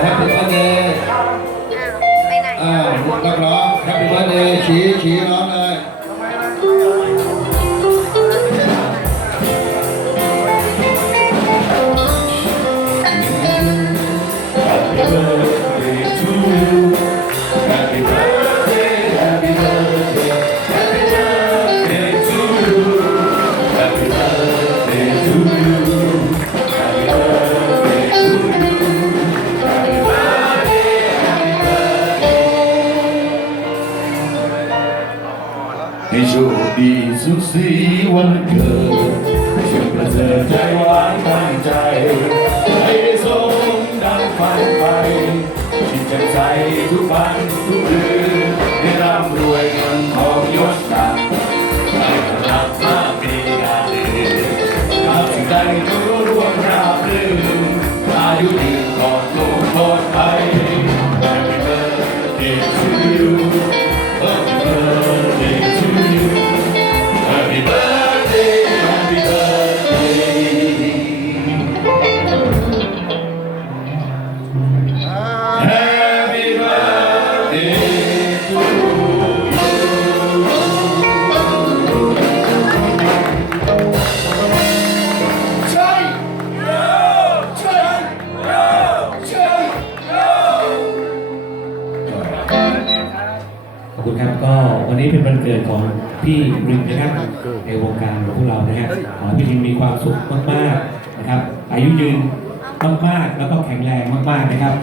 네. โชคดีสุขสีวันเกิดเชื่อประเสริฐใจหวานตั้งใจให้สมดังฝันไปจิตใจใจทุกวันทุกคืนได้ร่ำรวยเงินทองยศศักดิ์ให้รักมากมีงานเดืทำสิ่งใดก็ร่วงราบรื่นอายุยื อบคุณครับก็วันนี้เป็นวันเกิดของพี่ริมนะครับในวงการของพวกเรานะฮะขอพี่ริมมีความสุขมากๆนะครับ อายุยืนมากๆแล้วก็แข็งแรงมากๆนะครับ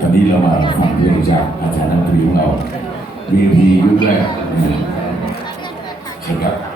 ตอนนี้เรามาฟังเพลงจากอาจารย์นักดนตรีของเรา VIP ยุคแรกนะครับ